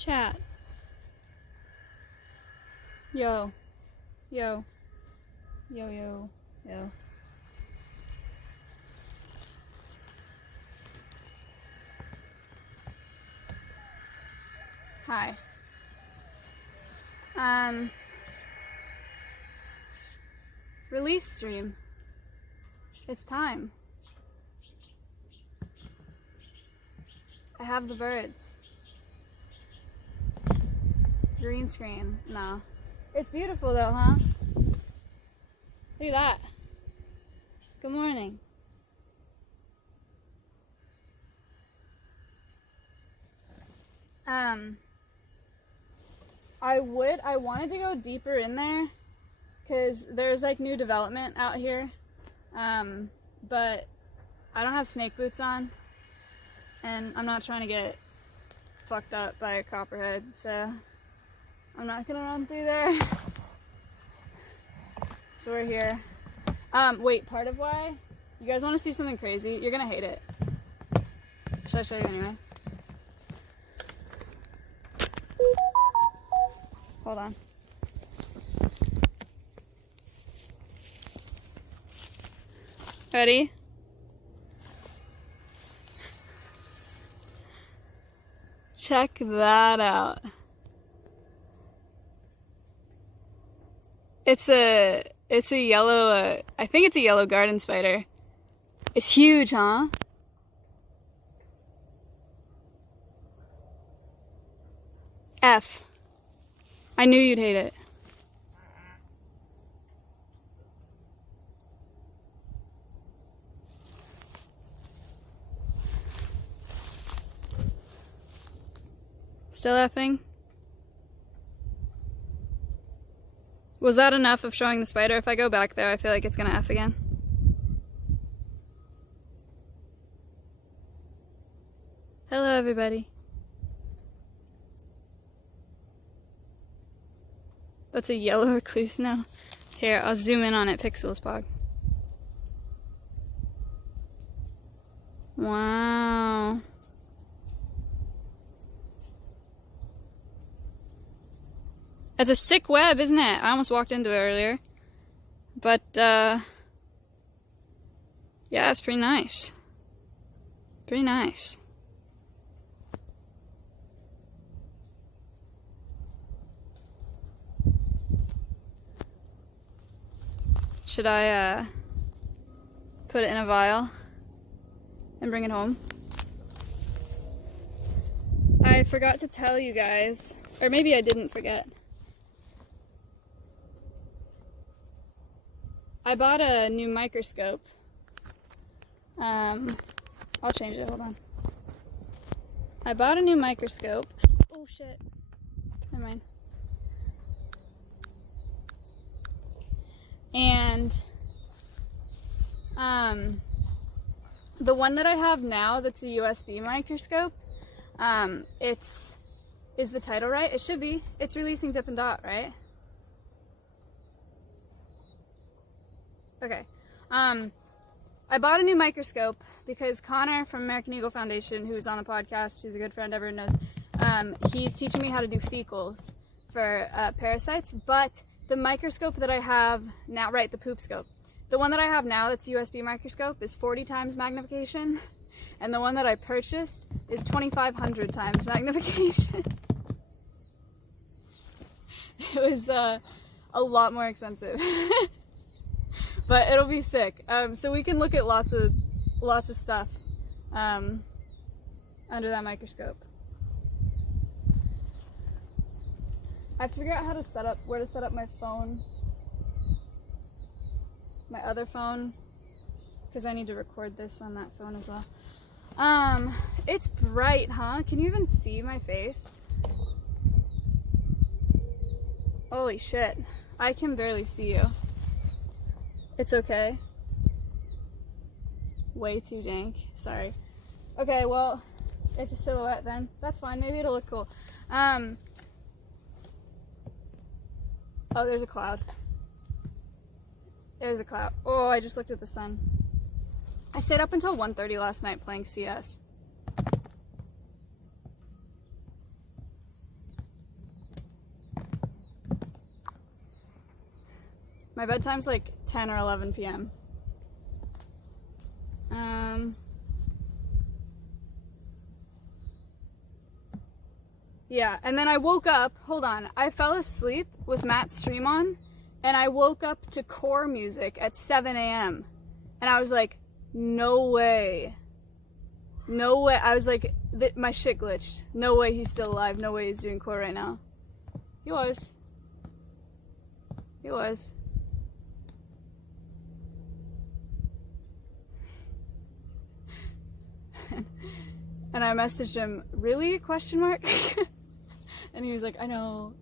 Chat. Yo. Yo. Yo, yo, yo. Hi. Release stream. It's time. I have the birds. Green screen. No. It's beautiful though, huh? Look at that. Good morning. I wanted to go deeper in there because there's like new development out here. But I don't have snake boots on and I'm not trying to get fucked up by a copperhead, so I'm not gonna run through there. So we're here. Wait, part of why? You guys want to see something crazy? You're gonna hate it. Should I show you anyway? Hold on. Ready? Check that out. It's a yellow, I think it's a yellow garden spider. It's huge, huh? F. I knew you'd hate it. Still effing? Was that enough of showing the spider? If I go back there, I feel like it's gonna F again. Hello, everybody. That's a yellow recluse now. Here, I'll zoom in on it, Pixels Pog. Wow. It's a sick web, isn't it? I almost walked into it earlier. But, yeah, it's pretty nice. Pretty nice. Should I, put it in a vial and bring it home? I forgot to tell you guys, or maybe I didn't forget. I bought a new microscope. I'll change it, hold on. I bought a new microscope. Oh shit. Never mind. And, the one that I have now that's a USB microscope, is the title right? It should be. It's releasing dip and dot, right? Okay. I bought a new microscope because Connor from American Eagle Foundation, who's on the podcast, who's a good friend, everyone knows, he's teaching me how to do fecals for parasites, but the microscope that I have now, right, the poop scope, the one that I have now that's a USB microscope is 40 times magnification, and the one that I purchased is 2,500 times magnification. It was a lot more expensive. But it'll be sick. So we can look at lots of stuff under that microscope. I figured out how to where to set up my phone, my other phone, because I need to record this on that phone as well. It's bright, huh? Can you even see my face? Holy shit, I can barely see you. It's okay. Way too dank. Sorry. Okay, well, it's a silhouette then. That's fine. Maybe it'll look cool. Oh, there's a cloud. There's a cloud. Oh, I just looked at the sun. I stayed up until 1:30 last night playing CS. My bedtime's like 10 or 11 p.m. Yeah, and then I woke up, hold on, I fell asleep with Matt's stream on, and I woke up to core music at 7 a.m. And I was like, no way. No way. I was like, my shit glitched. No way he's still alive. No way he's doing core right now. He was. He was. And I messaged him, really? Question mark? And he was like, I know.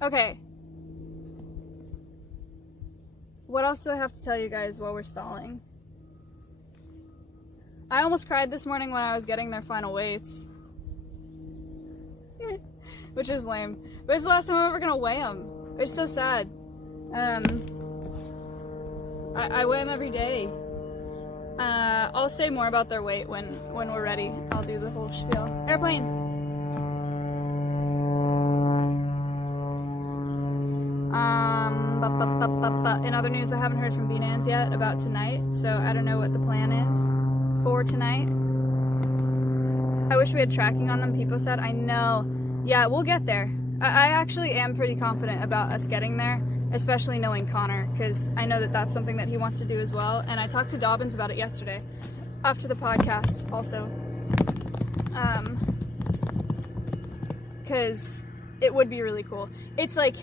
Okay. What else do I have to tell you guys while we're stalling? I almost cried this morning when I was getting their final weights. Which is lame. But it's the last time I'm ever gonna weigh them. It's so sad. I weigh them every day. I'll say more about their weight when we're ready. I'll do the whole spiel. Airplane! In other news, I haven't heard from B-Nans yet about tonight, so I don't know what the plan is for tonight. I wish we had tracking on them, people said. I know. Yeah, we'll get there. I actually am pretty confident about us getting there, especially knowing Connor, because I know that that's something that he wants to do as well, and I talked to Dobbins about it yesterday, after the podcast also. Because it would be really cool. It's like,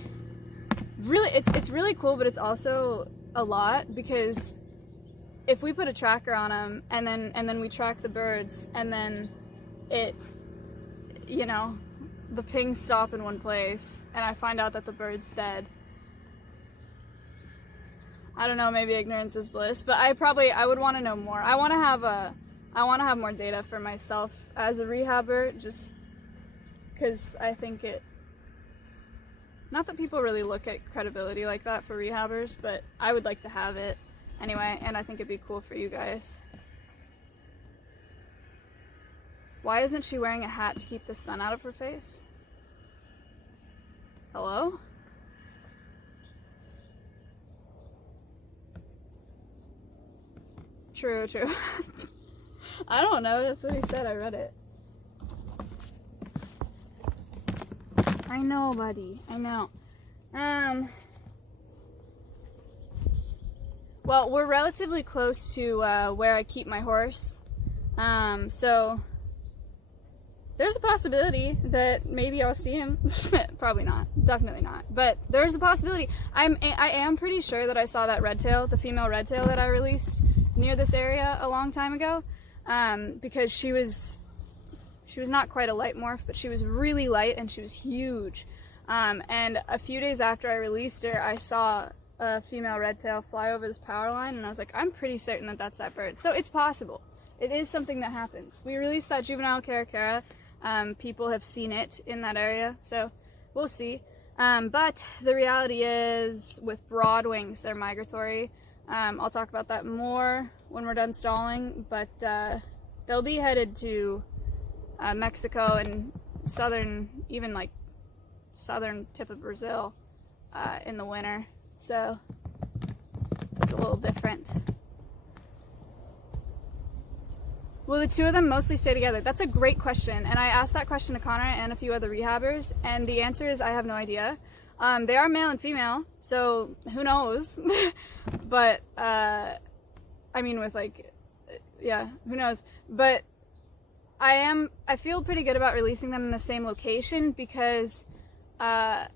really, it's really cool, but it's also a lot, because if we put a tracker on them, and then we track the birds, and then it, you know, the pings stop in one place, and I find out that the bird's dead. I don't know, maybe ignorance is bliss, but I would want to know more. I want to have more data for myself as a rehabber, just because I think it, not that people really look at credibility like that for rehabbers, but I would like to have it anyway, and I think it'd be cool for you guys. Why isn't she wearing a hat to keep the sun out of her face? Hello? True. I don't know, that's what he said, I read it. I know, buddy, I know. Well, we're relatively close to where I keep my horse, so there's a possibility that maybe I'll see him. Probably not, definitely not, but there's a possibility. I am pretty sure that I saw that red tail, the female red tail that I released near this area a long time ago, because she was not quite a light morph, but she was really light and she was huge. And a few days after I released her, I saw a female red tail fly over this power line, and I was like, I'm pretty certain that that's that bird. So it's possible. It is something that happens. We released that juvenile caracara. People have seen it in that area, so we'll see. But the reality is, with broadwings, they're migratory. I'll talk about that more when we're done stalling, but they'll be headed to Mexico and even like southern tip of Brazil in the winter, so it's a little different. Will the two of them mostly stay together? That's a great question, and I asked that question to Connor and a few other rehabbers, and the answer is I have no idea. They are male and female, so who knows? But I mean, with like, yeah, who knows? But I feel pretty good about releasing them in the same location, because I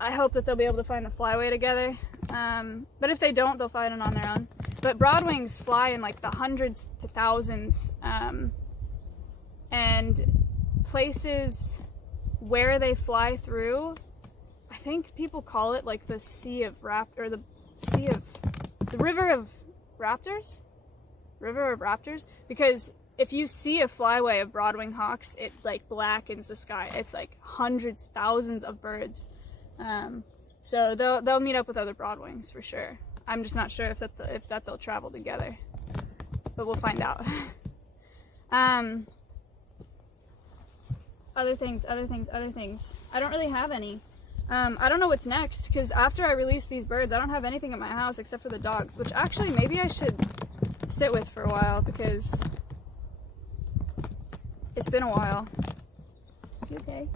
hope that they'll be able to find the flyway together. But if they don't, they'll find it on their own. But broadwings fly in like the hundreds to thousands, and places where they fly through, I think people call it like the river of raptors, because if you see a flyway of broadwing hawks, it like blackens the sky. It's like hundreds, thousands of birds. So they'll meet up with other broadwings for sure. I'm just not sure if that they'll travel together, but we'll find out. Other things. I don't really have any. I don't know what's next, because after I release these birds, I don't have anything at my house except for the dogs, which actually maybe I should sit with for a while, because it's been a while. You okay?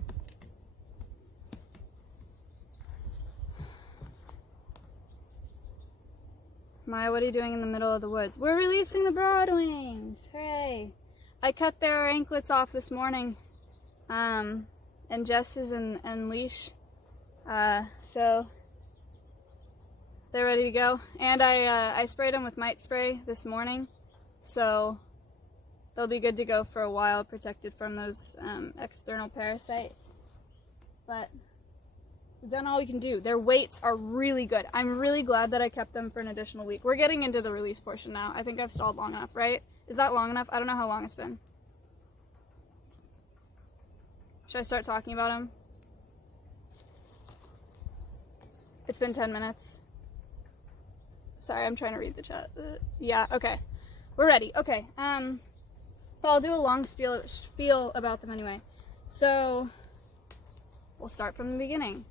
Maya, what are you doing in the middle of the woods? We're releasing the broadwings! Hooray! I cut their anklets off this morning, and Jess's and Leash, so they're ready to go. And I sprayed them with mite spray this morning, so they'll be good to go for a while, protected from those external parasites. But we've done all we can do. Their weights are really good. I'm really glad that I kept them for an additional week. We're getting into the release portion now. I think I've stalled long enough, right? Is that long enough? I don't know how long it's been. Should I start talking about them? It's been 10 minutes. Sorry, I'm trying to read the chat. Yeah, okay. We're ready. Okay. Well, I'll do a long spiel about them anyway. So, we'll start from the beginning.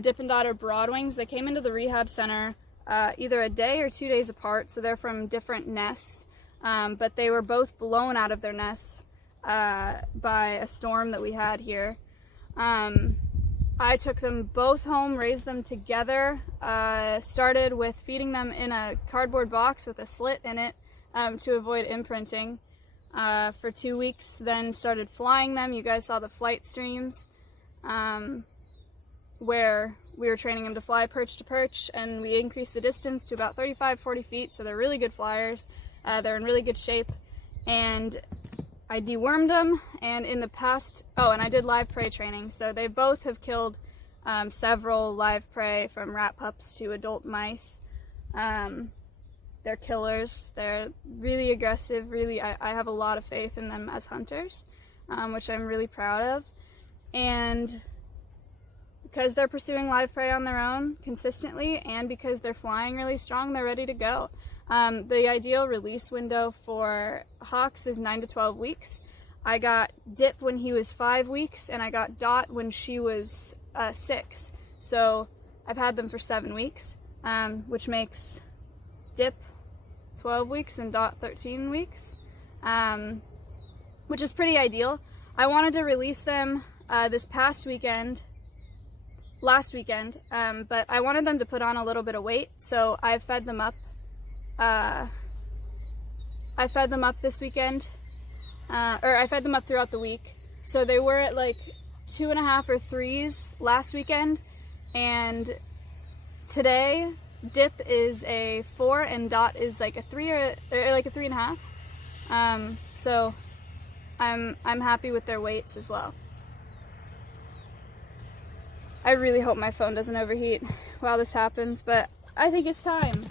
Dippin' Daughter broadwings, they came into the rehab center either a day or 2 days apart, so they're from different nests, but they were both blown out of their nests by a storm that we had here. I took them both home, raised them together, started with feeding them in a cardboard box with a slit in it to avoid imprinting for 2 weeks, then started flying them. You guys saw the flight streams where we were training them to fly perch to perch, and we increased the distance to about 35-40 feet, so they're really good flyers. They're in really good shape, and I dewormed them, and in the past, and I did live prey training, so they both have killed several live prey, from rat pups to adult mice. They're killers. They're really aggressive. Really, I have a lot of faith in them as hunters, which I'm really proud of. And because they're pursuing live prey on their own consistently, and because they're flying really strong, they're ready to go. The ideal release window for hawks is 9 to 12 weeks. I got Dip when he was 5 weeks, and I got Dot when she was 6. So I've had them for 7 weeks, which makes Dip 12 weeks and Dot 13 weeks, which is pretty ideal. I wanted to release them this past weekend, last weekend, but I wanted them to put on a little bit of weight, so I fed them up. I fed them up this weekend, or I fed them up throughout the week. So they were at like 2.5 or 3s last weekend, and today Dip is a 4 and Dot is like a 3 or like a 3.5. So I'm happy with their weights as well. I really hope my phone doesn't overheat while this happens, but I think it's time.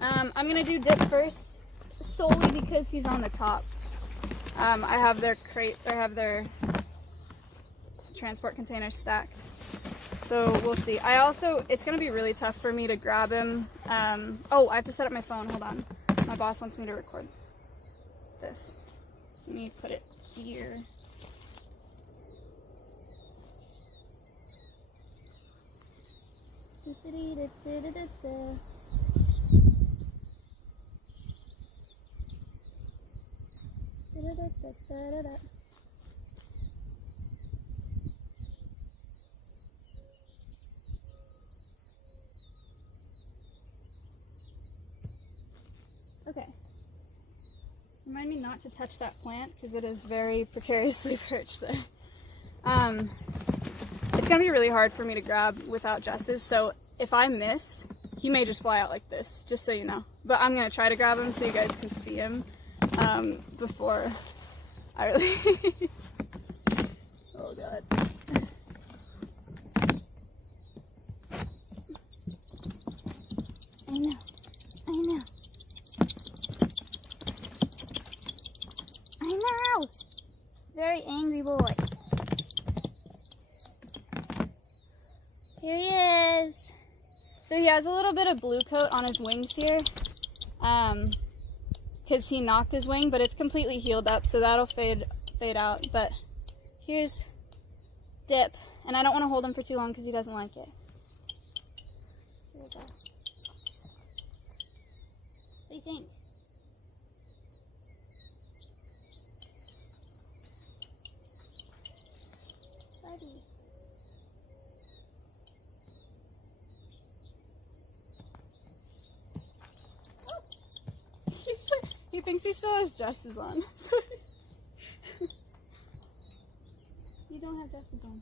I'm gonna do Dip first, solely because he's on the top. I have their crate, I have their transport container stacked, so we'll see. It's gonna be really tough for me to grab him. I have to set up my phone, hold on. My boss wants me to record this. Let me put it here. Okay. Remind me not to touch that plant because it is very precariously perched there. It's gonna be really hard for me to grab without Jess's, so if I miss, he may just fly out like this, just so you know. But I'm gonna try to grab him so you guys can see him before I release. Oh god. I know. Very angry boy. Here he is. So he has a little bit of blue coat on his wings here. because he knocked his wing, but it's completely healed up, so that'll fade out. But here's Dip, and I don't want to hold him for too long because he doesn't like it. There we go. What do you think? Buddy. He thinks he still has dresses on. You don't have dresses on.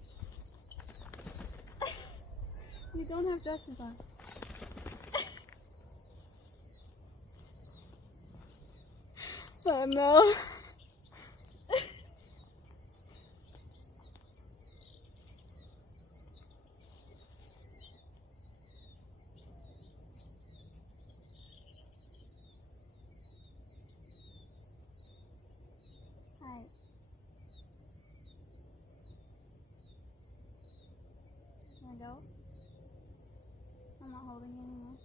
You don't have dresses on. Oh no. Hi. Wanna go? I'm not holding you anymore.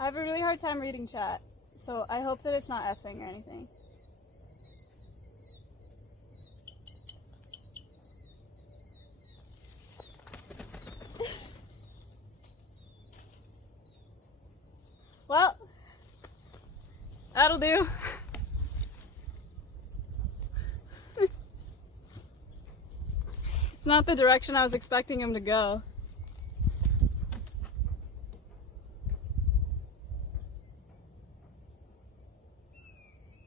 I have a really hard time reading chat, so I hope that it's not effing or anything. Well, that'll do. It's not the direction I was expecting him to go.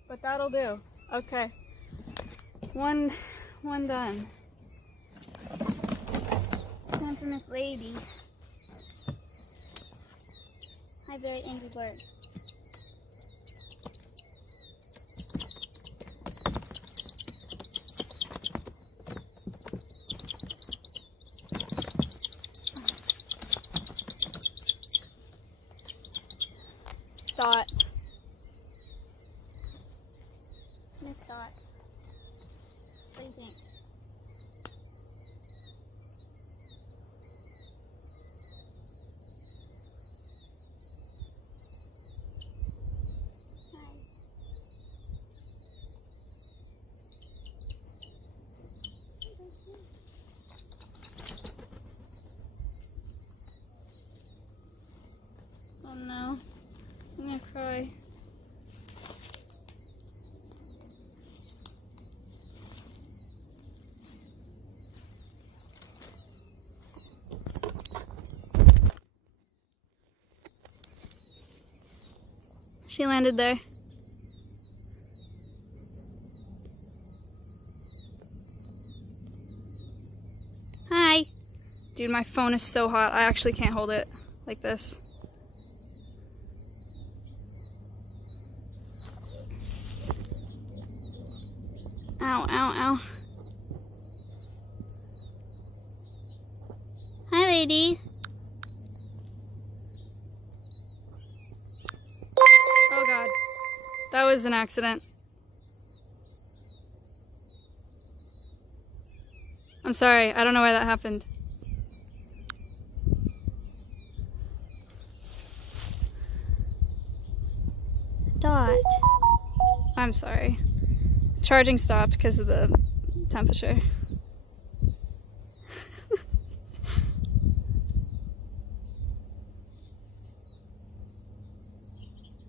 But that'll do. Okay. One done. Time for Miss Lady. Hi, very angry bird. Dot. Miss Dot. What do you think? Hi. Oh no. I'm gonna cry. She landed there. Hi. Dude, my phone is so hot. I actually can't hold it like this. Ow, ow, ow. Hi, lady. Oh God, that was an accident. I'm sorry, I don't know why that happened. Dot. I'm sorry. Charging stopped because of the temperature.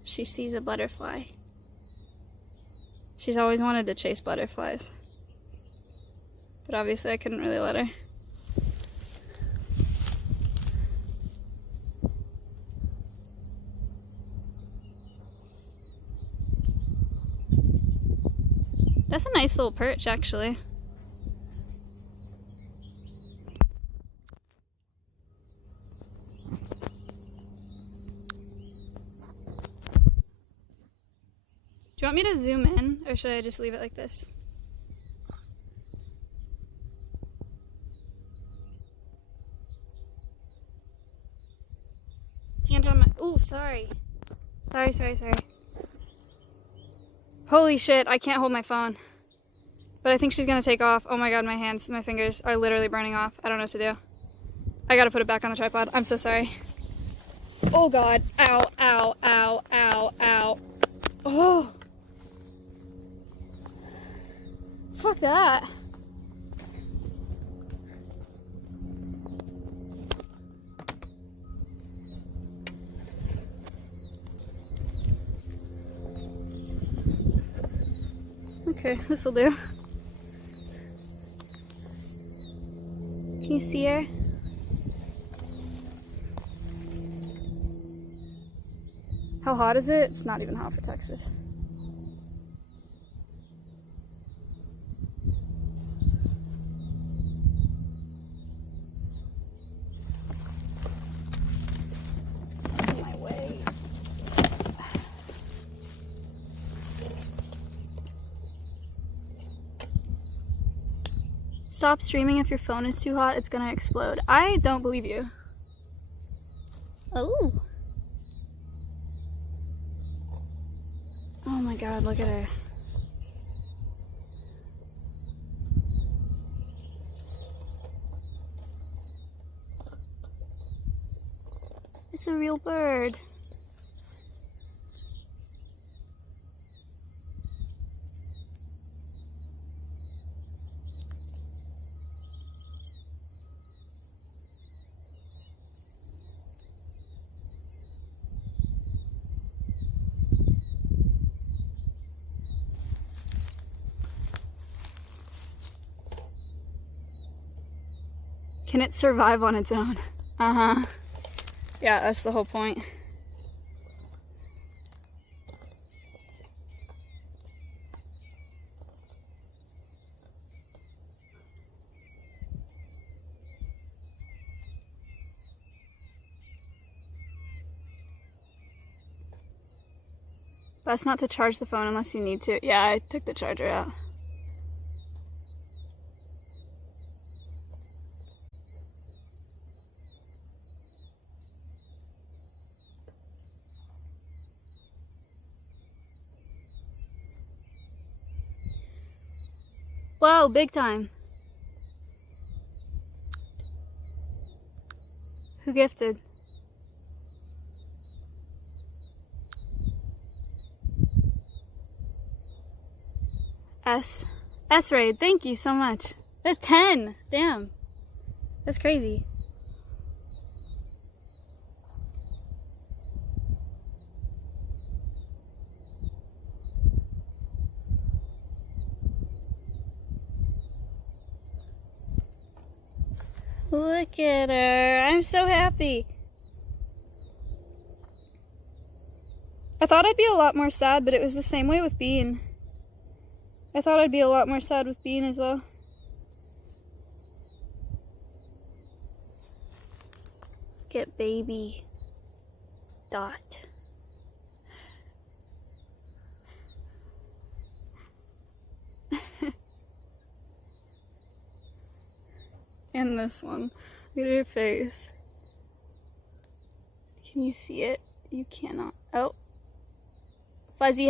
She sees a butterfly. She's always wanted to chase butterflies. But obviously I couldn't really let her. That's a nice little perch, actually. Do you want me to zoom in, or should I just leave it like this? Hand on my... Ooh, sorry. Sorry. Holy shit, I can't hold my phone. But I think she's gonna take off. Oh my God, my fingers are literally burning off. I don't know what to do. I gotta put it back on the tripod. I'm so sorry. Oh God, ow. Ow, ow, ow, ow. Oh. Fuck that. Okay, this'll do. Can you see her? How hot is it? It's not even hot for Texas. This is in my way. Stop streaming if your phone is too hot, it's gonna explode. I don't believe you. Oh. Oh my god, look at her. It's a real bird. Can it survive on its own? Uh-huh. Yeah, that's the whole point. Best not to charge the phone unless you need to. Yeah, I took the charger out. Whoa, big time. Who gifted? S-Raid, thank you so much. That's 10, damn. That's crazy. Look at her. I'm so happy. I thought I'd be a lot more sad, but it was the same way with Bean. I thought I'd be a lot more sad with Bean as well. Get baby Dot. And this one. Look at her face. Can you see it? You cannot. Oh. Fuzzy